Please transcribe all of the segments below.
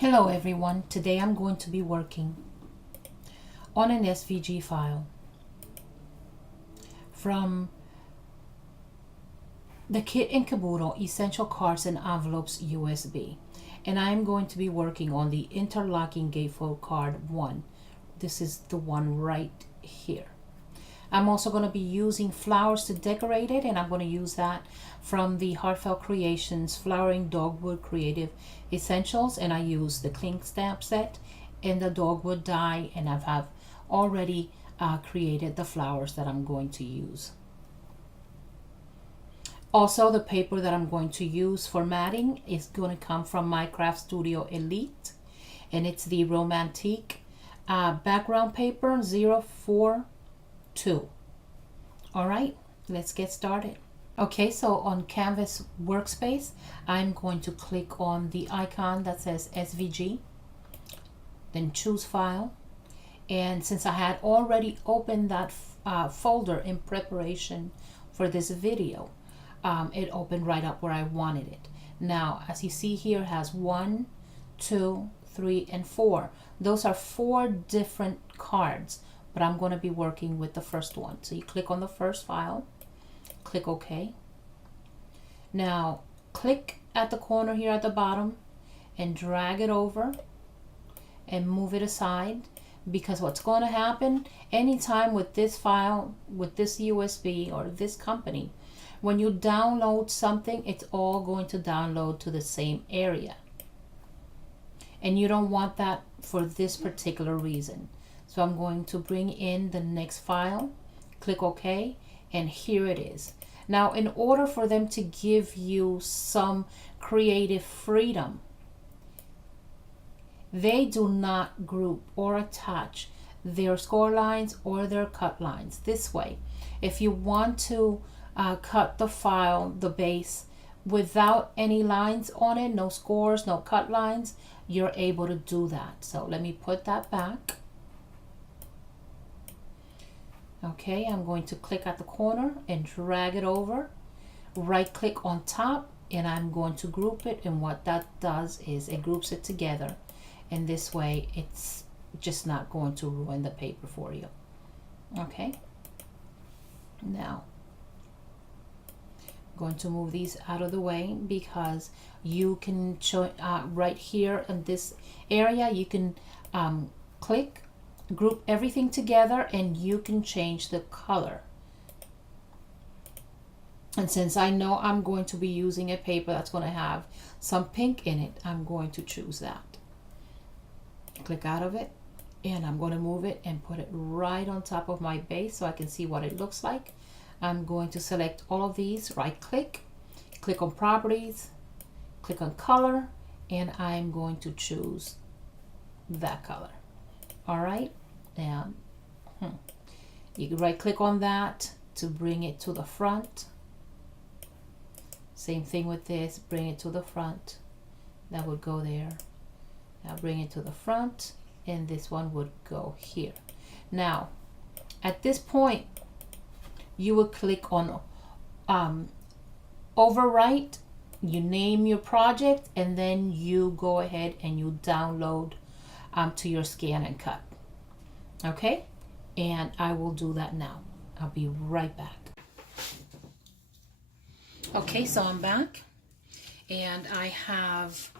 Hello everyone, today I'm going to be working on an SVG file from the Kit in Caboodle Essential Cards and Envelopes USB, and I'm going to be working on the Interlocking Gatefold Card 1. This is the one right here. I'm also going to be using flowers to decorate it, and I'm going to use that from the Heartfelt Creations Flowering Dogwood Creative Essentials, and I use the cling stamp set and the Dogwood die, and I have already created the flowers that I'm going to use. Also, the paper that I'm going to use for matting is going to come from my Craft Studio Elite, and it's the Romantique background paper 042. All right, let's get started. Okay, so on Canvas Workspace, I'm going to click on the icon that says SVG, then choose File. And since I had already opened that folder in preparation for this video, it opened right up where I wanted it. Now, as you see here, it has 1, 2, 3, and 4. Those are 4 different cards, but I'm going to be working with the first one. So you click on the first file, click OK. Now click at the corner here at the bottom and drag it over and move it aside, because what's going to happen anytime with this file, with this USB or this company, when you download something, it's all going to download to the same area, and you don't want that for this particular reason. So I'm going to bring in the next file, click OK, and here it is. Now, in order for them to give you some creative freedom, they do not group or attach their score lines or their cut lines this way. If you want to cut the file, the base, without any lines on it, no scores, no cut lines, you're able to do that. So let me put that back. Okay, I'm going to click at the corner and drag it over, right click on top, and I'm going to group it, and what that does is it groups it together, and this way it's just not going to ruin the paper for you. Okay, now I'm going to move these out of the way, because you can show right here in this area, you can click, group everything together, and you can change the color. And since I know I'm going to be using a paper that's going to have some pink in it, I'm going to choose that. Click out of it, and I'm going to move it and put it right on top of my base so I can see what it looks like. I'm going to select all of these, right click, click on properties, click on color, and I'm going to choose that color. All right, and you can right click on that to bring it to the front. Same thing with this, bring it to the front. That would go there. Now bring it to the front, and this one would go here. Now at this point, you would click on overwrite, you name your project, and then you go ahead and you download to your scan and cut. Okay, and I will do that now. I'll be right back. Okay, so I'm back, and I have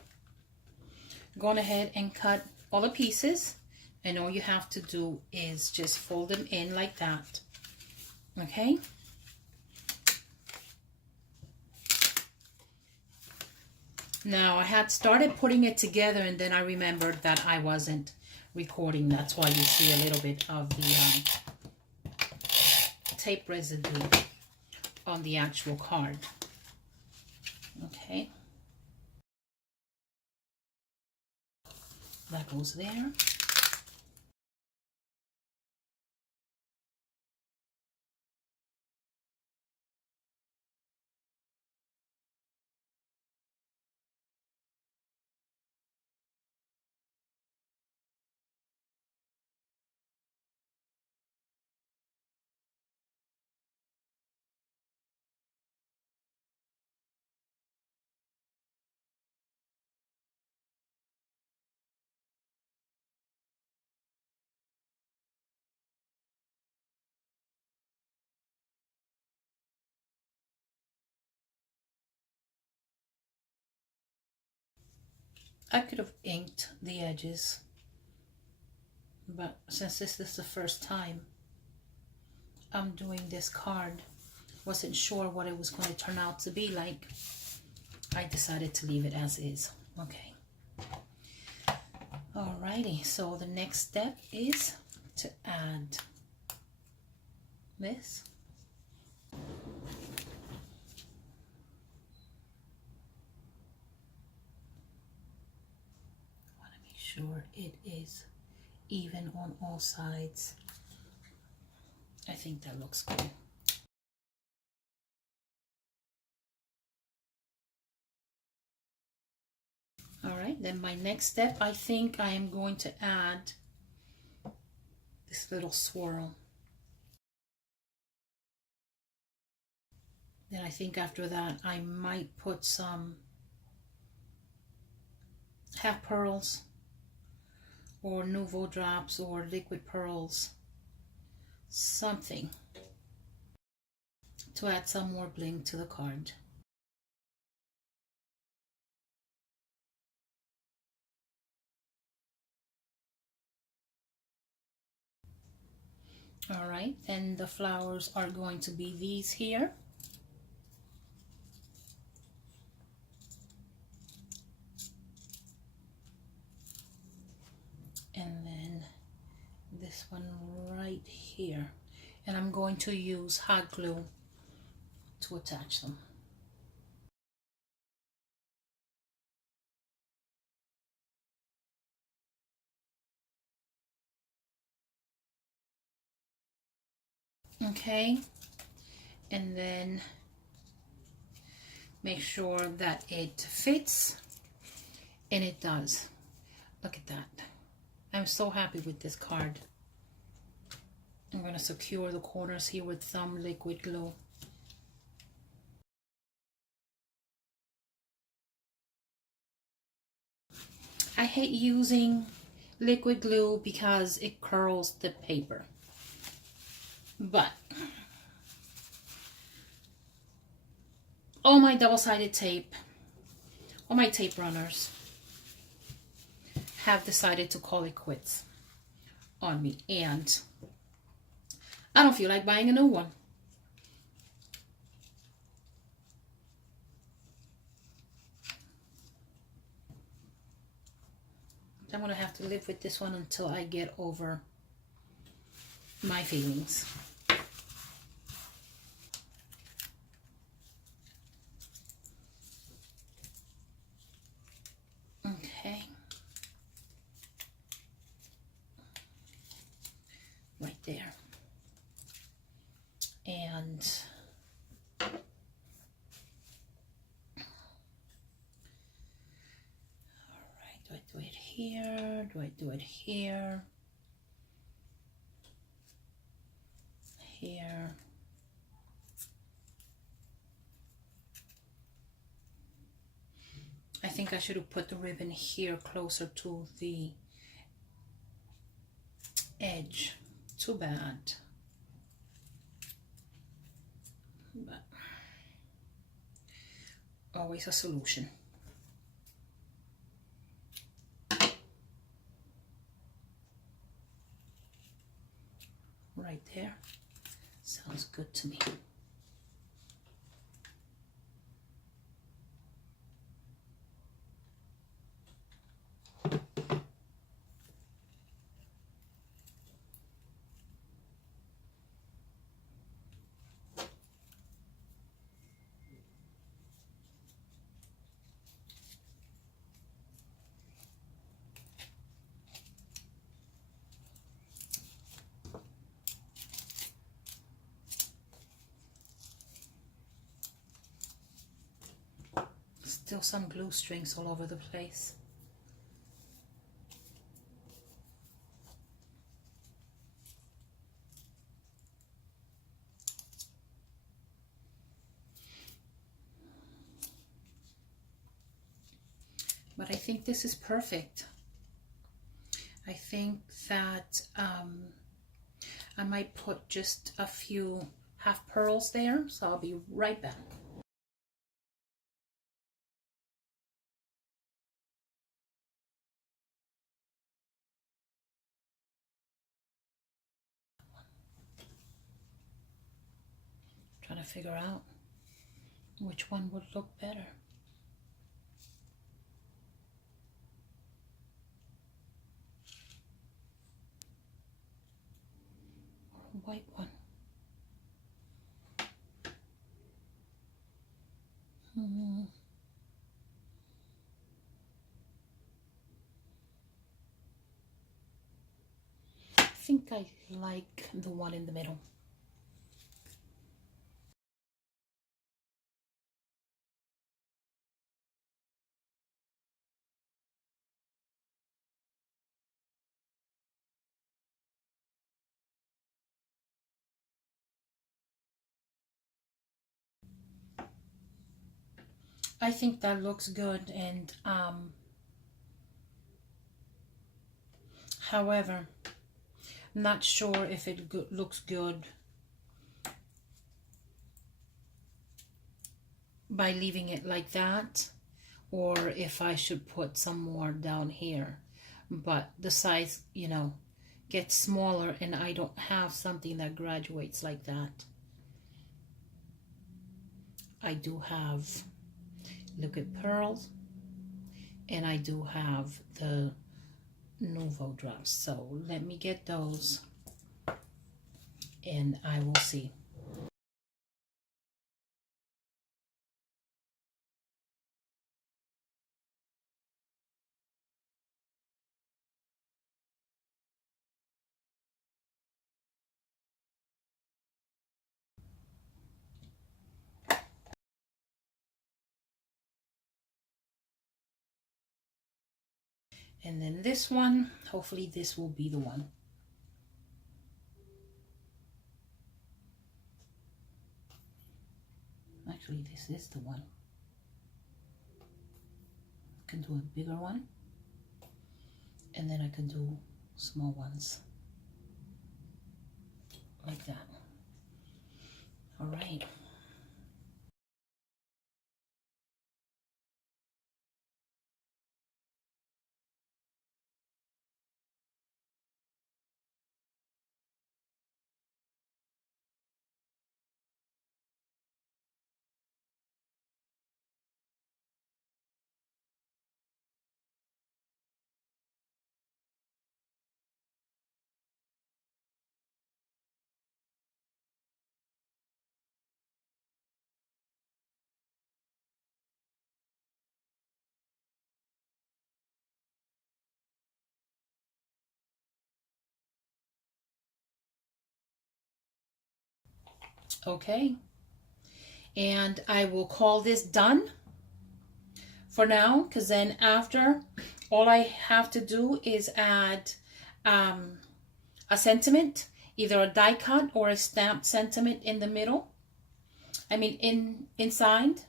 gone ahead and cut all the pieces, and all you have to do is just fold them in like that. Okay, now I had started putting it together, and then I remembered that I wasn't recording. That's why you see a little bit of the tape residue on the actual card. Okay, that goes there. I could have inked the edges, but since this is the first time I'm doing this card, wasn't sure what it was going to turn out to be like, I decided to leave it as is. Okay. Alrighty, so the next step is to add this. I want to make sure it is even on all sides. I think that looks good. All right, then my next step, I think I am going to add this little swirl. Then I think after that, I might put some half pearls or Nuvo drops or liquid pearls, something to add some more bling to the card. All right, and the flowers are going to be these here. And then this one right here. And I'm going to use hot glue to attach them. Okay, and then make sure that it fits, and it does. Look at that. I'm so happy with this card. I'm going to secure the corners here with some liquid glue. I hate using liquid glue because it curls the paper. But all my double-sided tape, all my tape runners have decided to call it quits on me, and I don't feel like buying a new one. I'm gonna have to live with this one until I get over my feelings. Okay. Right there. And do I do it here? Do I do it here? Here. I think I should have put the ribbon here closer to the edge. Too bad. But always a solution. Right there. Sounds good to me. Still some glue strings all over the place. But I think this is perfect. I think that I might put just a few half pearls there, so I'll be right back. figure out which one would look better. Or a white one. I think I like the one in the middle. I think that looks good, and however, I'm not sure if it looks good by leaving it like that, or if I should put some more down here. But the size, you know, gets smaller, and I don't have something that graduates like that. I do have liquid pearls, and I do have the Nuvo drops. So let me get those, and I will see. And then this one, hopefully this will be the one. Actually, this is the one. I can do a bigger one, and then I can do small ones like that. All right. Okay, and I will call this done for now, because then after, all I have to do is add a sentiment, either a die cut or a stamped sentiment in the middle, I mean inside,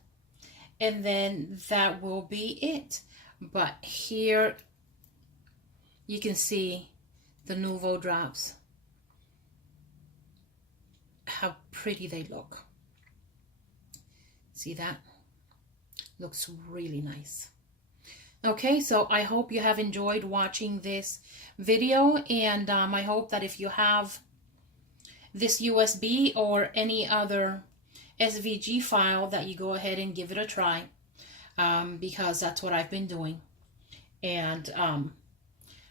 and then that will be it. But here you can see the Nuvo drops, how pretty they look. See that? Looks really nice. Okay, so I hope you have enjoyed watching this video, and I hope that if you have this USB or any other SVG file, that you go ahead and give it a try, because that's what I've been doing. And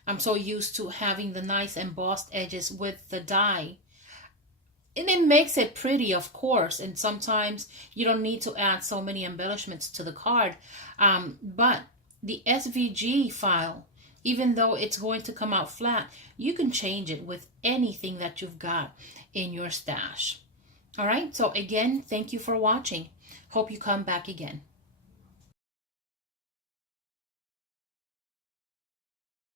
I'm so used to having the nice embossed edges with the die. And it makes it pretty, of course, and sometimes you don't need to add so many embellishments to the card. But the SVG file, even though it's going to come out flat, you can change it with anything that you've got in your stash. All right, so again, thank you for watching. Hope you come back again.